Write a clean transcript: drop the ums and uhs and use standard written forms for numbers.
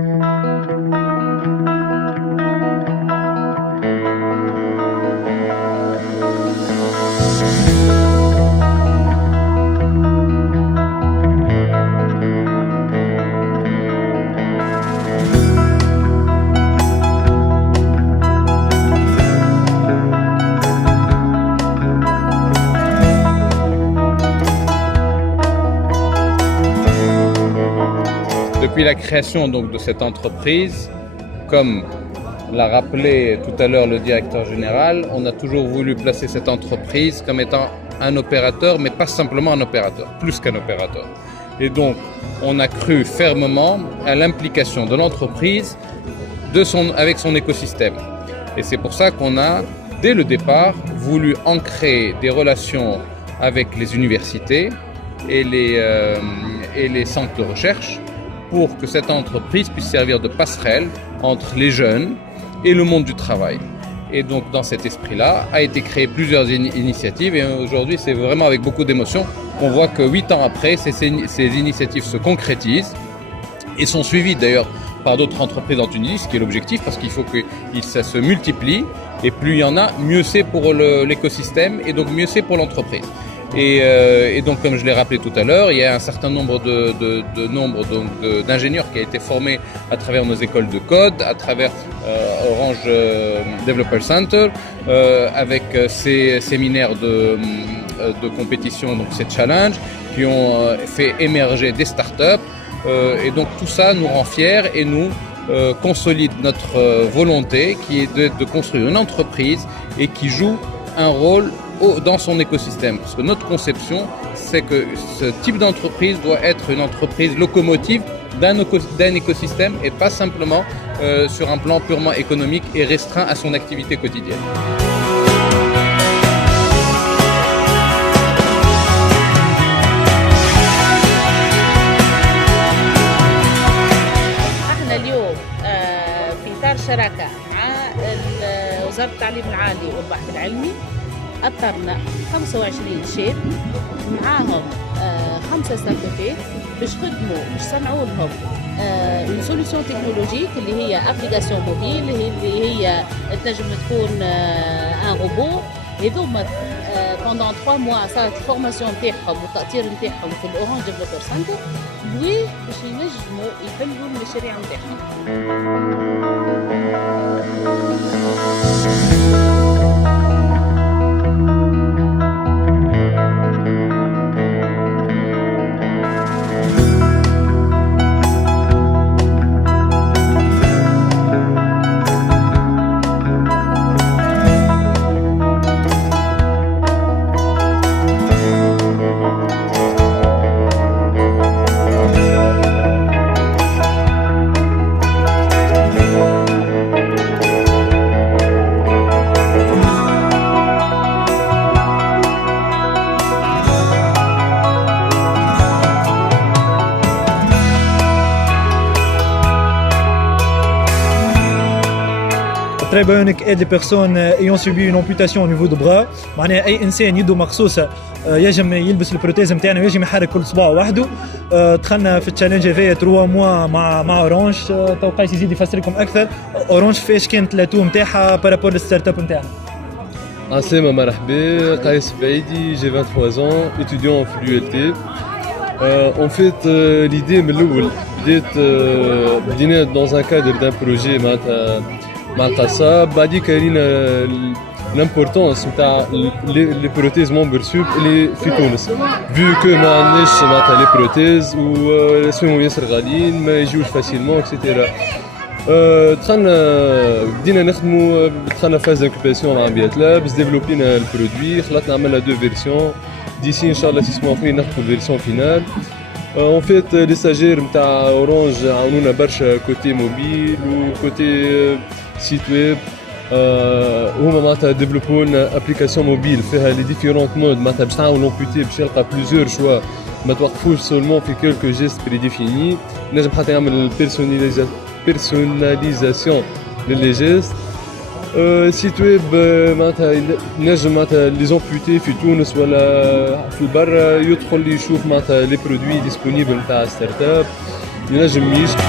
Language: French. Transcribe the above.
Depuis la création donc, de cette entreprise, comme l'a rappelé tout à l'heure le directeur général, on a toujours voulu placer cette entreprise comme étant un opérateur, mais pas simplement un opérateur, plus qu'un opérateur. Et donc, on a cru fermement à l'implication de l'entreprise avec son écosystème. Et c'est pour ça qu'on a, dès le départ, voulu ancrer des relations avec les universités et les centres de recherche pour que cette entreprise puisse servir de passerelle entre les jeunes et le monde du travail. Et donc, dans cet esprit-là, a été créé plusieurs initiatives et aujourd'hui, c'est vraiment avec beaucoup d'émotion qu'on voit que 8 ans après, ces initiatives se concrétisent et sont suivies d'ailleurs par d'autres entreprises en Tunisie, ce qui est l'objectif, parce qu'il faut que ça se multiplie et plus il y en a, mieux c'est pour l'écosystème et donc mieux c'est pour l'entreprise. Et donc, comme je l'ai rappelé tout à l'heure, il y a un certain nombre d'ingénieurs qui a été formé à travers nos écoles de code, à travers Orange Developer Center, avec ces séminaires de compétition, donc ces challenges, qui ont fait émerger des startups. Et donc tout ça nous rend fiers et nous consolide notre volonté qui est de construire une entreprise et qui joue un rôle dans son écosystème. Parce que notre conception, c'est que ce type d'entreprise doit être une entreprise locomotive d'un écosystème et pas simplement sur un plan purement économique et restreint à son activité quotidienne. شراكة مع وزارة التعليم العالي والبحث العلمي أطرنا 25 شاب معاهم 5 ستارت باش خدموا باش صنعوا لهم une solution technologique اللي هي ابليكاسيون موبيل اللي هي تنجم تكون ان روبو. هذوما pendant 3 mois صارت الفورماسيون نتاعهم والتأطير نتاعهم في الأورانج ديفلوبر سنتر باش ينجموا يحلوا المشاريع نتاعهم. Très Bionic aide les personnes ayant subi une amputation au niveau du bras. معناها اي انسان يده مخصوصه يجم يلبس البروتيز نتاعنا ويجم يحرك كل صباع وحده. دخلنا في التشالنج هذايا 3 موا مع اورانج. تو قيس يزيد يفسر لكم اكثر اورانج فاش كانت لاتو نتاعها بارابور للستارت اب نتاعنا. عسلامة مرحبا قيس بعيدي j'ai 23 ans étudiant en FLULT. En fait l'idée من الاول بدينا dans un cadre d'un projet مع القصاب بعديك كاينين l'importance نتاع لي بروتيز ممبر سوب اللي في تونس vu que ما عندناش معناتها لي بروتيز واسمهم ياسر غاليين ما يجيوش فاسيلمون اكسيتيرا. بدينا نخدموا دخلنا فاز انكوباسيون مع بيات لابس ديفلوبينا البرودوي خلطنا عملنا 2 فيرسيون ديسي ان شاء الله 6 mois اخرين نخدموا الفيرسيون فينال. En fait les stagiaires نتاع اورانج عاونونا برشا كوتي موبيل وكوتي سيت ويب. هما معناتها ديفلوبوا لنا ابليكاسيون موبيل فيها لي ديفيرونت مود معناتها باش تعاون لومبوتي باش يلقى بليزيور شوا ما توقفوش سولمون في كيلكو جيست بريديفيني. نجم حتى يعمل بيرسوناليزاسيون للي جيست. سيت ويب معناتها نجم معناتها لي زومبوتي في تونس ولا في البر يدخل يشوف معناتها لي برودوي ديسپونيبل نتاع ستارت اب ينجم يشتري